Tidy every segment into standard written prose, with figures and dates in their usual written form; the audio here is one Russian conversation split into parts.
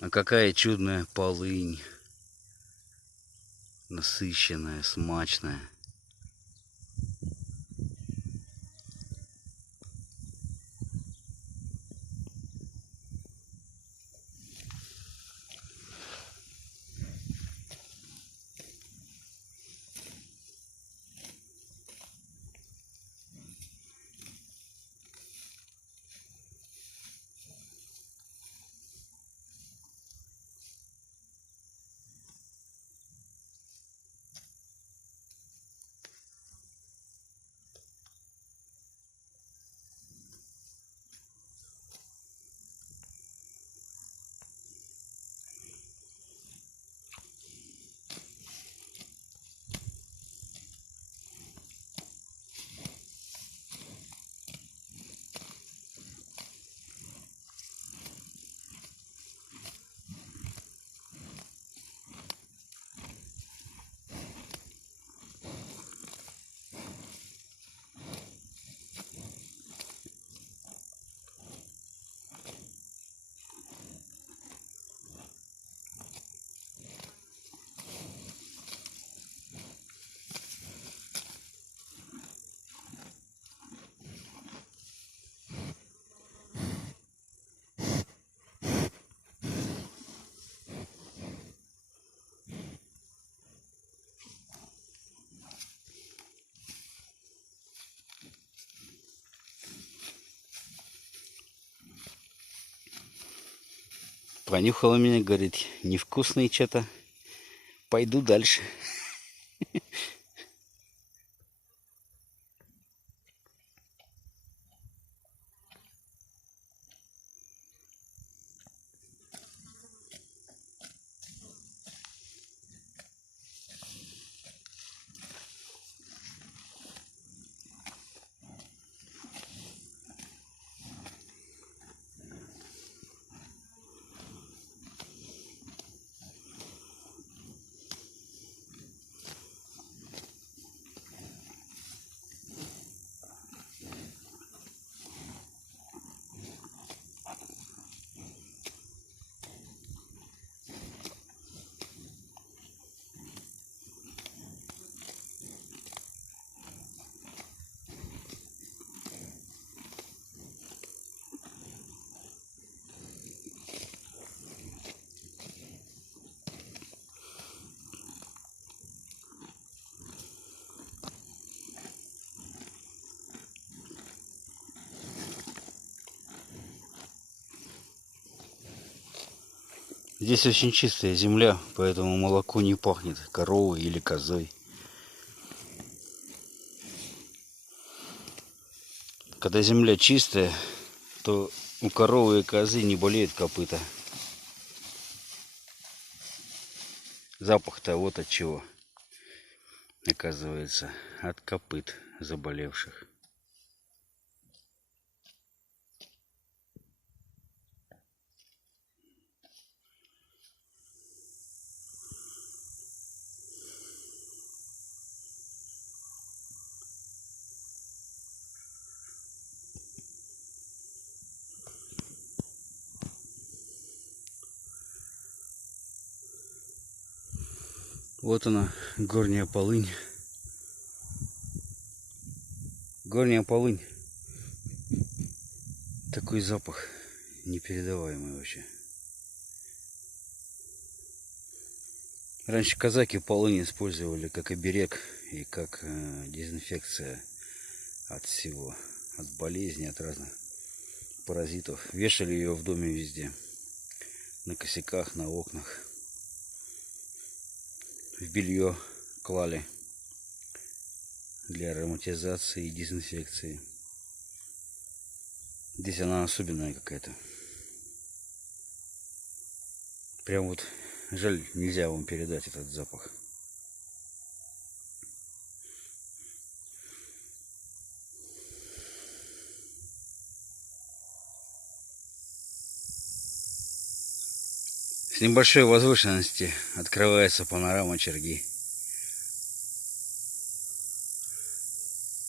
А какая чудная полынь. Насыщенная, смачная. Понюхала меня, говорит, невкусный что-то. Пойду дальше. Здесь очень чистая земля, поэтому молоко не пахнет коровой или козой. Когда земля чистая, то у коровы и козы не болеют копыта. Запах-то вот от чего, оказывается, от копыт заболевших. Вот она, горняя полынь. Горняя полынь. Такой запах непередаваемый вообще. Раньше казаки полынь использовали как оберег и как дезинфекция от всего. От болезней, от разных паразитов. Вешали ее в доме везде. На косяках, на окнах. В белье клали для ароматизации и дезинфекции. Здесь она особенная какая-то. Прям вот жаль, нельзя вам передать этот запах. С небольшой возвышенности открывается панорама Черги.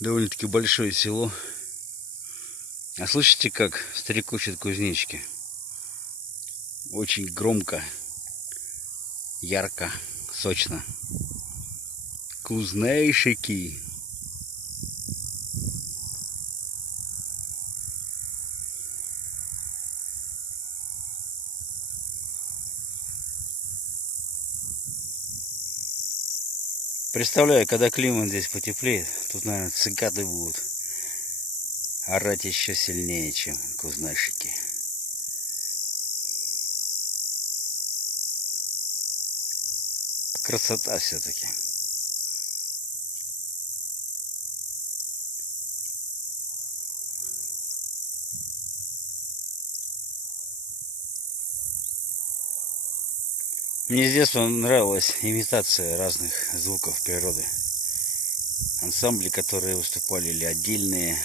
Довольно-таки большое село. А слышите, как стрекочут кузнечики? Очень громко, ярко, сочно. Вкуснейшики. Представляю, когда климат здесь потеплеет, тут, наверное, цикады будут орать еще сильнее, чем кузнечики. Красота все-таки. Мне с детства нравилась имитация разных звуков природы. Ансамбли, которые выступали, или отдельные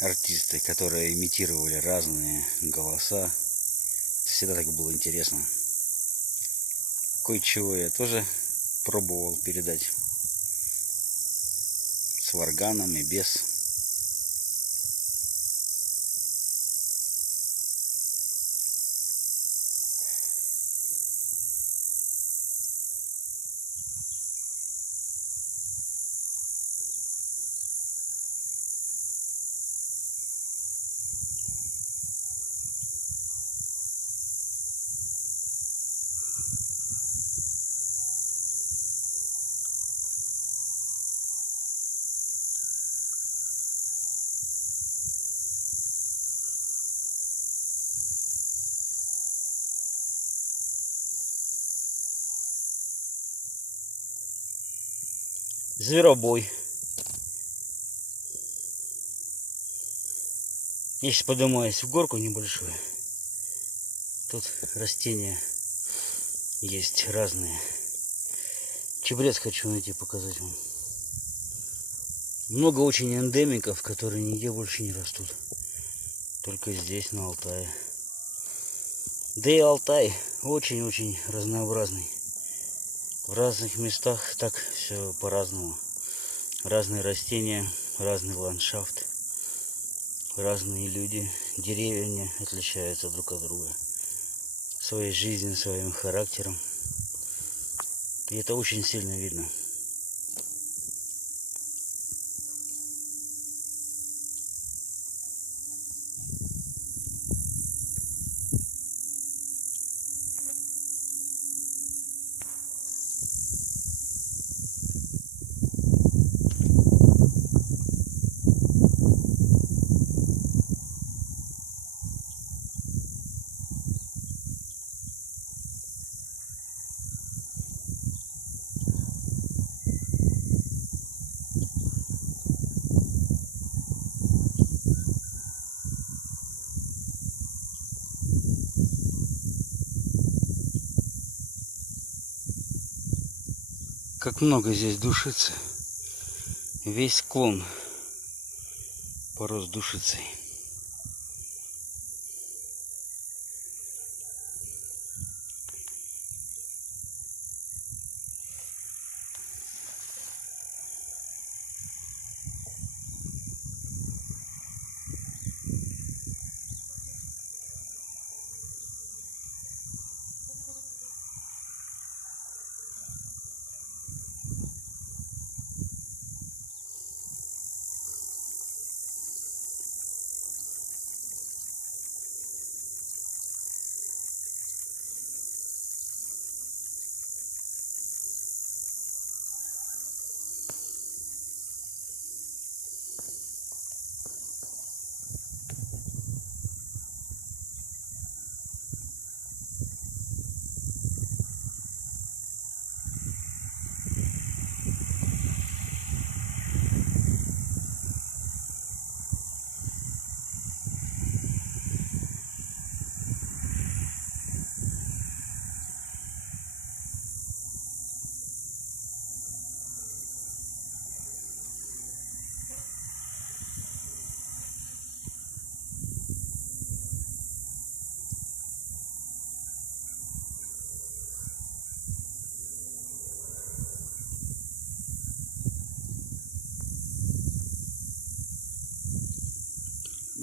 артисты, которые имитировали разные голоса. Всегда так было интересно. Кое-чего я тоже пробовал передать. С варганом и без. Зверобой. Если поднимаюсь в горку небольшую, тут растения есть разные. Чебрец хочу найти, показать вам. Много очень эндемиков, которые нигде больше не растут. Только здесь, на Алтае. Да и Алтай очень-очень разнообразный. В разных местах так все по-разному. Разные растения, разный ландшафт, разные люди. Деревья не отличаются друг от друга. Своей жизнью, своим характером. И это очень сильно видно. Как много здесь душицы. Весь склон порос душицей.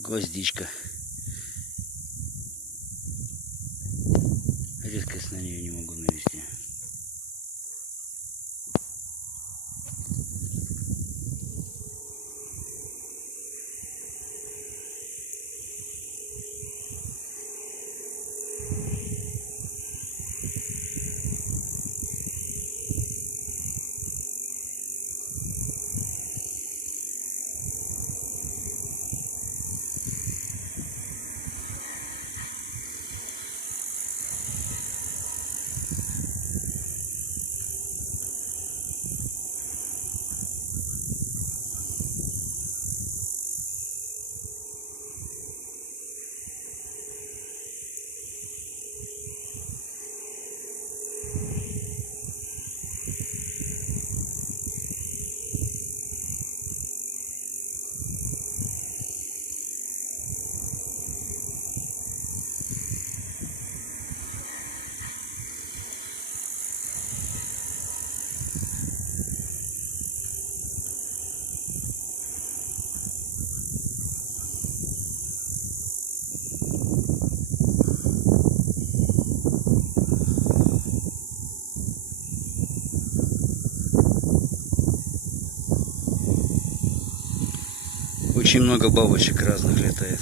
Гвоздичка. Очень много бабочек разных летает.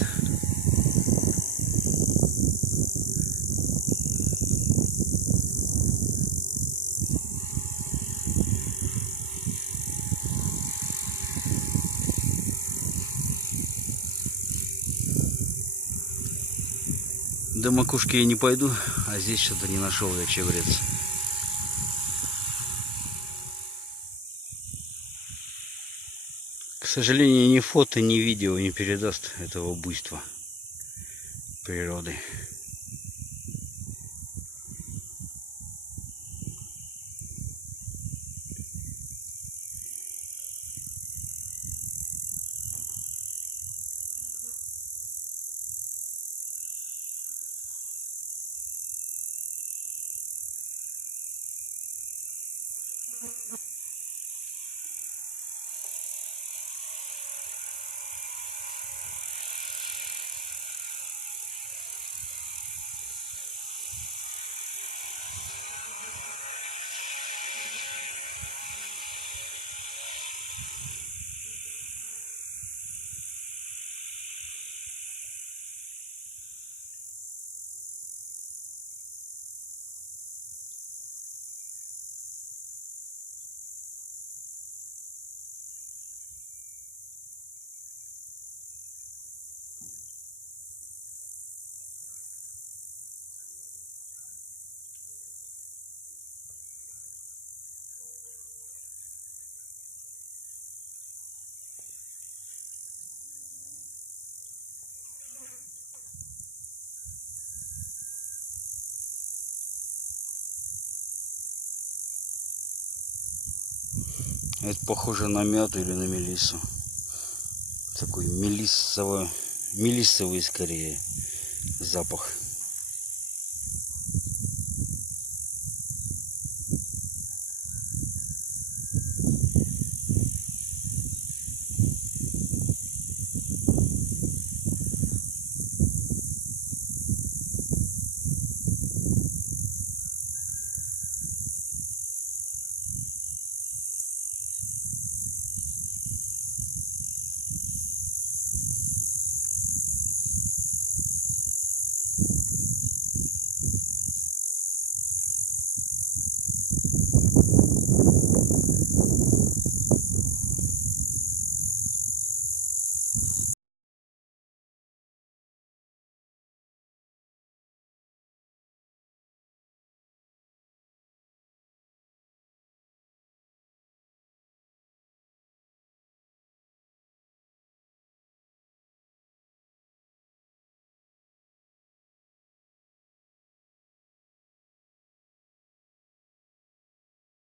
До макушки я не пойду, а здесь что-то не нашел я чебрец. К сожалению, ни фото, ни видео не передаст этого буйства природы. Это похоже на мяту или на мелиссу. Такой мелиссовый скорее запах.